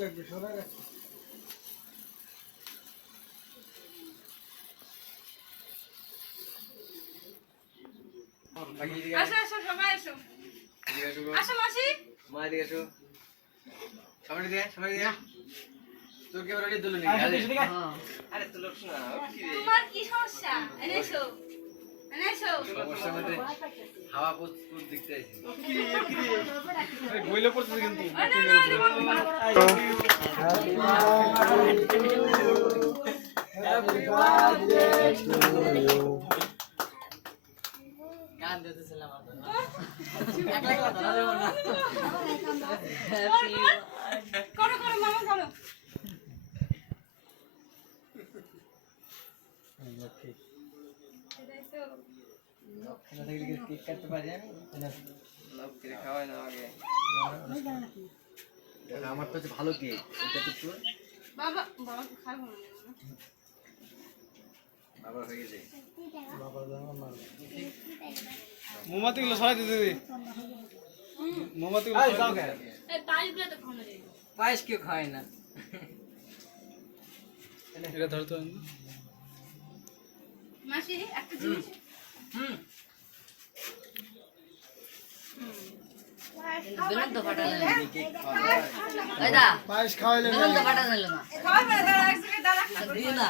লাগবে সবাই রাখো। আসো আসো সবাই আসো। আসো মাসি। মা এদিকে এসো। সবাই দিয়ে। তোর কি বলে দুলু নি? আরে তুলো না। কি রে? তোমার কি সমস্যা? এনে এসো। এনে এসো। সমস্যা মধ্যে হাওয়া পুত দেখতে আইছি। আরে গইলে পড়ছে কিন্তু। Happy birthday to you. গান দিতেছিলাম করো করো মামা করো। এটাই তো। কেক কাটতে পারি আমি লাভ করে খাওয়াই না আগে। আমার তো ভালো কেক। এটা তো তোর বাবা বাবা তো খাবো না। বাবা হয়ে গেছে। মোমবাতি গুলো সরাই দিতে দে। মোমবাতি গুলো যাও গে। এই পাইপগুলো তো খাওয়া যায়। পায়েস কেউ খায় না এটা ধর তো। মাসি একটা জিনিস বেলুন তো ফাটা না কেক খাওয়া। ওই দা পায়েস খাওয়াইলে বেলুন তো ফাটা না খাওয়া না দাঁড়া এক সেকেন্ড দাঁড়া। দিও না